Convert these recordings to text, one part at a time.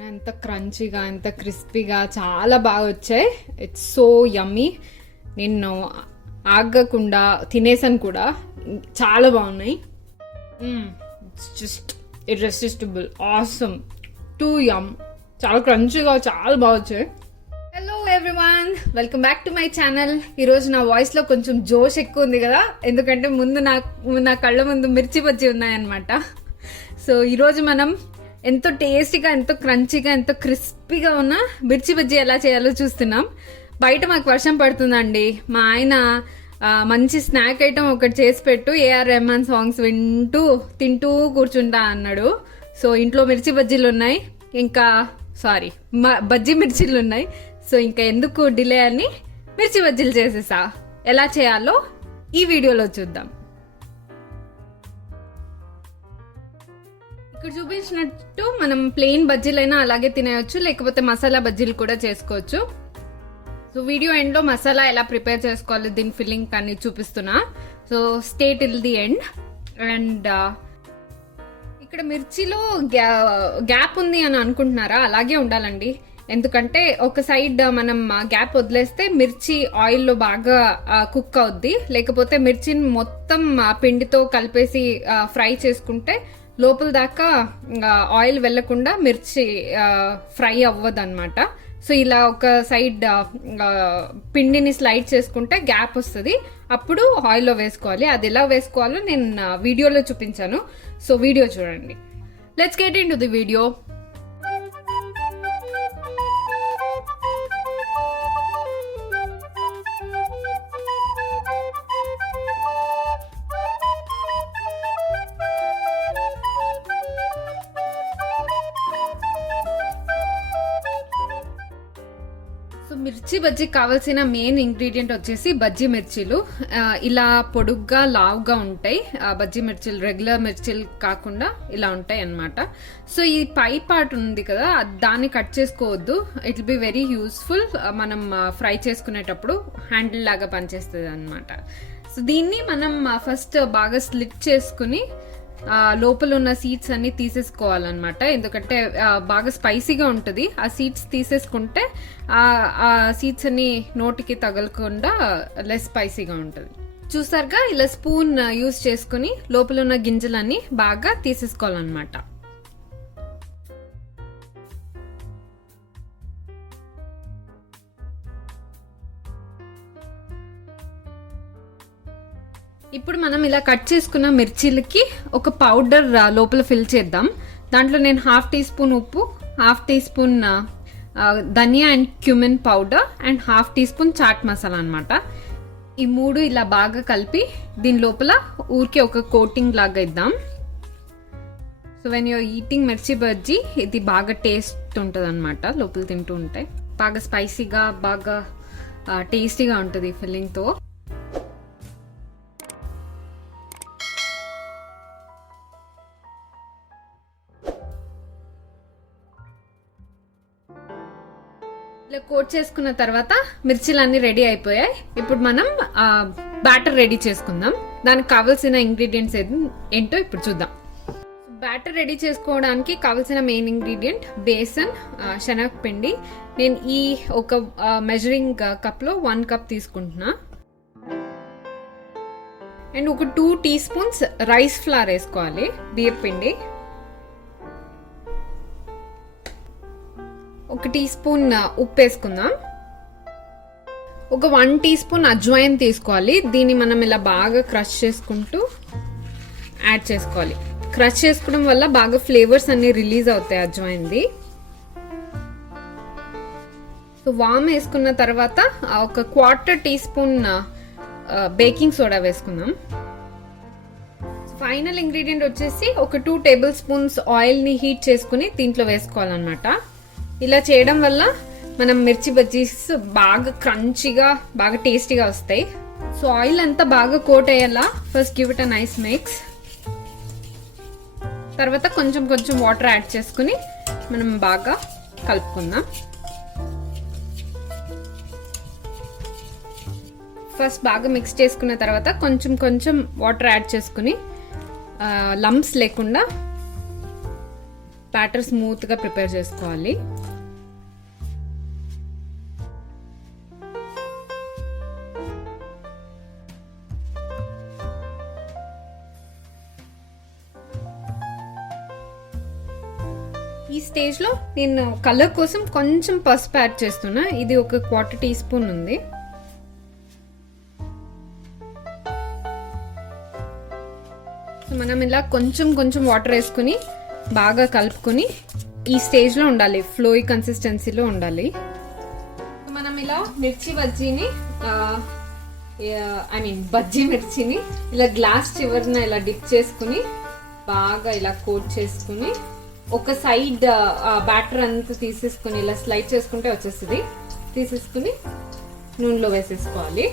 ఎంత క్రంచీగా ఎంత క్రిస్పీగా చాలా బాగా వచ్చాయి. It's so yummy. నేను ఆగకుండా తినేసాను కూడా. చాలా బాగున్నాయి. It's just irresistible, awesome, too yum. చాలా క్రంచీగా చాలా బాగా వచ్చాయి. Hello everyone, welcome back to my channel. ఈరోజు నా వాయిస్లో కొంచెం జోష్ ఎక్కువ ఉంది కదా, ఎందుకంటే ముందు నా కళ్ళ ముందు మిర్చి బజ్జీ ఉన్నాయన్నమాట. సో ఈరోజు మనం ఎంతో టేస్టీగా, ఎంతో క్రంచీగా, ఎంతో క్రిస్పీగా ఉన్న మిర్చి బజ్జీ ఎలా చేయాలో చూస్తున్నాం. బయట మాకు వర్షం పడుతుందండి. మా ఆయన మంచి స్నాక్ ఐటమ్ ఒకటి చేసి పెట్టు, ఏఆర్ రెహమాన్ సాంగ్స్ వింటూ తింటూ కూర్చుంటా అన్నాడు. సో ఇంట్లో మిర్చి బజ్జీలు ఉన్నాయి, ఇంకా బజ్జీ మిర్చీలు ఉన్నాయి. సో ఇంకా ఎందుకు డిలే అని మిర్చి బజ్జీలు చేసేసా. ఎలా చేయాలో ఈ వీడియోలో చూద్దాం. ఇక్కడ చూపించినట్టు మనం ప్లెయిన్ బజ్జీలైనా అలాగే తినేయచ్చు, లేకపోతే మసాలా బజ్జీలు కూడా చేసుకోవచ్చు. సో వీడియో ఎండ్లో మసాలా ఎలా ప్రిపేర్ చేసుకోవాలి, దీని ఫిల్లింగ్ అన్ని చూపిస్తున్నా. So stay till the end. And ఇక్కడ మిర్చిలో గ్యాప్ ఉంది అని అనుకుంటున్నారా? అలాగే ఉండాలండి. ఎందుకంటే ఒక సైడ్ మనం గ్యాప్ వదిలేస్తే మిర్చి ఆయిల్లో బాగా కుక్ అవుద్ది. లేకపోతే మిర్చిని మొత్తం పిండితో కలిపేసి ఫ్రై చేసుకుంటే లోపల దాకా ఆయిల్ వెళ్లకుండా మిర్చి ఫ్రై అవ్వదు అనమాట. సో ఇలా ఒక సైడ్ పిండిని స్లైడ్ చేసుకుంటే గ్యాప్ వస్తుంది, అప్పుడు ఆయిల్లో వేసుకోవాలి. అది ఎలా వేసుకోవాలో నేను వీడియోలో చూపించాను. సో వీడియో చూడండి. Let's get in to the video. మిర్చి బజ్జీ కావాల్సిన మెయిన్ ఇంగ్రీడియంట్ వచ్చేసి బజ్జీ మిర్చీలు. ఇలా పొడుగ్గా లావుగా ఉంటాయి బజ్జీ మిర్చీలు, రెగ్యులర్ మిర్చీలు కాకుండా ఇలా ఉంటాయి అన్నమాట. సో ఈ పై పార్ట్ ఉంది కదా, దాన్ని కట్ చేసుకోవద్దు. It will be very useful. మనం ఫ్రై చేసుకునేటప్పుడు హ్యాండిల్ లాగా పనిచేస్తుంది అన్నమాట. సో దీన్ని మనం ఫస్ట్ బాగా స్లిట్ చేసుకుని లోపల ఉన్న సీడ్స్ అన్ని తీసేసుకోవాలన్నమాట. ఎందుకంటే బాగా స్పైసీగా ఉంటుంది. ఆ సీడ్స్ తీసేసుకుంటే ఆ సీడ్స్ అన్ని నోటికి తగలకుండా లెస్ స్పైసీగా ఉంటుంది. చూసారుగా, ఇలా స్పూన్ యూజ్ చేసుకుని లోపల ఉన్న గింజలన్నీ బాగా తీసేసుకోవాలన్నమాట. ఇప్పుడు మనం ఇలా కట్ చేసుకున్న మిర్చీలకి ఒక పౌడర్ లోపల ఫిల్ చేద్దాం. దాంట్లో నేను 1/2 టీ స్పూన్ ఉప్పు, 1/2 టీ స్పూన్ ధనియా and cumin powder and 1/2 teaspoon chaat masala అనమాట. ఈ మూడు ఇలా బాగా కలిపి దీని లోపల ఊరికే ఒక కోటింగ్ లాగా ఇద్దాం. సో వెన్ యూర్ ఈటింగ్ మిర్చి బజ్జీ, ఇది బాగా టేస్ట్ ఉంటుంది అనమాట. లోపల తింటూ ఉంటాయి, బాగా స్పైసీగా, బాగా టేస్టీగా ఉంటుంది ఫిల్లింగ్తో. ఇలా కోట్ చేసుకున్న తర్వాత మిర్చీలన్నీ రెడీ అయిపోయాయి. ఇప్పుడు మనం బ్యాటర్ రెడీ చేసుకుందాం. దానికి కావాల్సిన ఇంగ్రీడియంట్స్ ఏంటో ఇప్పుడు చూద్దాం. బ్యాటర్ రెడీ చేసుకోవడానికి కావాల్సిన మెయిన్ ఇంగ్రీడియంట్ బేసన్, శనగపిండి. నేను ఈ ఒక మెజరింగ్ కప్లో 1 కప్ తీసుకుంటున్నా. అండ్ ఒక 2 టీ స్పూన్స్ రైస్ ఫ్లవర్ వేసుకోవాలి, బియ్యపిండి. 1 టీ స్పూన్ ఉప్పు వేసుకుందాం. ఒక 1 టీ స్పూన్ అజ్వైన్ తీసుకోవాలి. దీన్ని మనం ఇలా బాగా క్రష్ చేసుకుంటూ యాడ్ చేసుకోవాలి. క్రష్ చేసుకోవడం వల్ల బాగా ఫ్లేవర్స్ అన్ని రిలీజ్ అవుతాయి అజ్వైన్ది. సో వామ్ వేసుకున్న తర్వాత ఒక 1/4 టీ స్పూన్ బేకింగ్ సోడా వేసుకుందాం. ఫైనల్ ఇంగ్రీడియంట్ వచ్చేసి ఒక 2 టేబుల్ స్పూన్స్ ఆయిల్ని హీట్ చేసుకుని దీంట్లో వేసుకోవాలన్నమాట. ఇలా చేయడం వల్ల మనం మిర్చి బజ్జీస్ బాగా క్రంచీగా, బాగా టేస్టీగా వస్తాయి. సో ఆయిల్ అంతా బాగా కోట్ అయ్యేలా first give it a nice mix. తర్వాత కొంచెం కొంచెం వాటర్ యాడ్ చేసుకుని మనం బాగా కలుపుకుందాం. ఫస్ట్ బాగా మిక్స్ చేసుకున్న తర్వాత కొంచెం కొంచెం వాటర్ యాడ్ చేసుకుని లంప్స్ లేకుండా బ్యాటర్ స్మూత్గా ప్రిపేర్ చేసుకోవాలి. ఈ స్టేజ్లో నేను కలర్ కోసం కొంచెం పసుపు యాడ్ చేస్తున్నా. ఇది ఒక 1/4 టీ స్పూన్ ఉంది. సో మనం ఇలా కొంచెం కొంచెం వాటర్ వేసుకుని బాగా కలుపుకొని ఈ స్టేజ్లో ఉండాలి, ఫ్లోయి కన్సిస్టెన్సీలో ఉండాలి. మనం ఇలా మిర్చి బజ్జీని బజ్జీ మిర్చిని ఇలా గ్లాస్ చివరిన ఇలా డిప్ చేసుకుని బాగా ఇలా కోట్ చేసుకుని ఒక సైడ్ బ్యాటర్ అంతా తీసేసుకుని ఇలా స్లైడ్ చేసుకుంటే వచ్చేస్తుంది. తీసేసుకుని నూనెలో వేసేసుకోవాలి.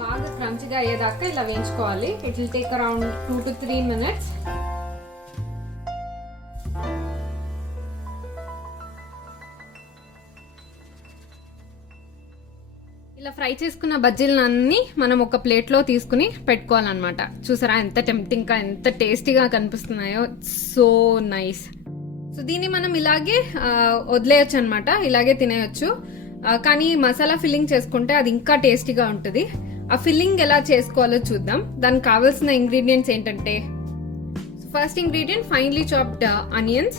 బాగా క్రంచిగా అయ్యేదాకా ఇలా వేయించుకోవాలి. It will take around 2 to 3 minutes. ఇలా ఫ్రై చేసుకున్న బజ్జీలన్నీ మనం ఒక ప్లేట్లో తీసుకుని పెట్టుకోవాలన్నమాట. చూసారా ఎంత టెంప్టింగ్గా, ఎంత టేస్టీగా కనిపిస్తున్నాయో. So nice. సో దీన్ని మనం ఇలాగే వదిలేయచ్చు అనమాట, ఇలాగే తినేయచ్చు. కానీ మసాలా ఫిల్లింగ్ చేసుకుంటే అది ఇంకా టేస్టీగా ఉంటుంది. ఆ ఫిల్లింగ్ ఎలా చేసుకోవాలో చూద్దాం. దానికి కావాల్సిన ఇంగ్రీడియంట్స్ ఏంటంటే, first ingredient finely chopped onions.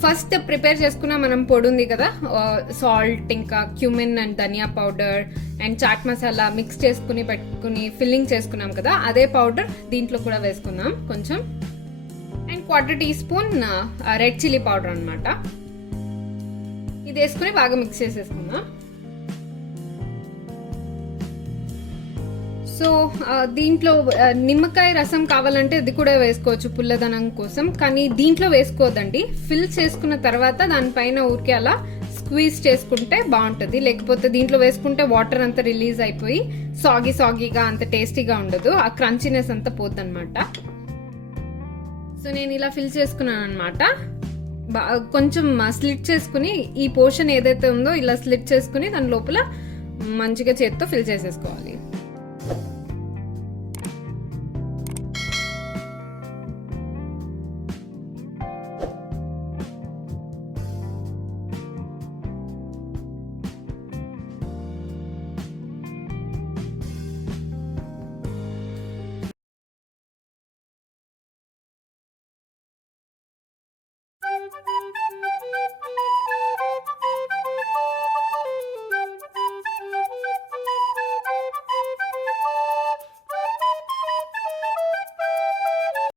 First prepare చేసుకున్న మనం పొడి ఉంది కదా, సాల్ట్, ఇంకా క్యూమిన్ అండ్ ధనియా powder and chaat masala mix చేసుకుని పెట్టుకుని ఫిల్లింగ్ చేసుకున్నాం కదా, అదే పౌడర్ దీంట్లో కూడా వేసుకుందాం కొంచెం. And 1/4 teaspoon red chilli powder అనమాట. ఇది వేసుకుని బాగా మిక్స్ చేసేసుకుందాం. సో దీంట్లో నిమ్మకాయ రసం కావాలంటే ఇది కూడా వేసుకోవచ్చు పుల్లదనం కోసం, కానీ దీంట్లో వేసుకోవద్దండి. ఫిల్ చేసుకున్న తర్వాత దానిపైన ఊరికే అలా స్క్వీజ్ చేసుకుంటే బాగుంటుంది. లేకపోతే దీంట్లో వేసుకుంటే వాటర్ అంతా రిలీజ్ అయిపోయి సాగీగా అంత టేస్టీగా ఉండదు, ఆ క్రంచినెస్ అంతా పోద్ది అనమాట. సో నేను ఇలా ఫిల్ చేసుకున్నాను అనమాట. కొంచెం స్లిట్ చేసుకుని ఈ పోర్షన్ ఏదైతే ఉందో ఇలా స్లిట్ చేసుకుని దాని లోపల మంచిగా చేతితో ఫిల్ చేసేసుకోవాలి.